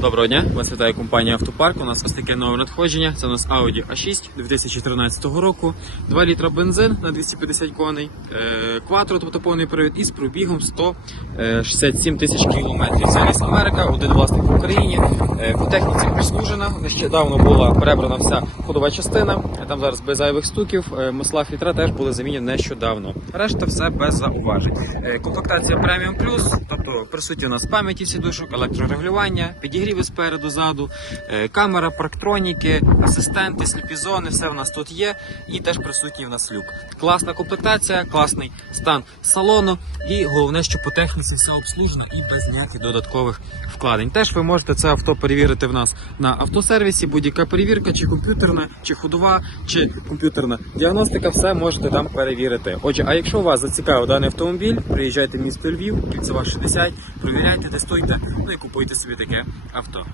Доброго дня, вас вітає компанія Автопарк. У нас ось таке нове надходження. Це у нас Audi A6 2013 року. 2 літра бензин на 250 коней, е, кватро, тобто повний привід, із пробігом 167 тисяч кілометрів. Це Америка, один власник в Україні. Е, По техніці обслужена. Нещодавно була перебрана вся ходова частина. Там зараз без зайвих стуків. Е, Масла фільтра теж були замінені нещодавно. Решта все без зауважень. Е, Комплектація преміум плюс, тобто присутні у нас пам'яті сідушок, електрорегулювання, підігріви спереду, ззаду, е, камера, парктроніки, асистенти, сліпізони, все в нас тут є. І теж присутній у нас люк. Класна комплектація, класний стан салону. І головне, що по техніці все обслужено і без ніяких додаткових вкладень. Теж ви можете це авто перевірити в нас на автосервісі. Будь-яка перевірка, чи комп'ютерна, чи ходова, чи комп'ютерна діагностика, все можете там перевірити. Отже, а якщо вас зацікавив даний автомобіль, приїжджайте в місто Львів, кільцева 60, провіряйте, тестуйте, ну і купуйте собі таке авто.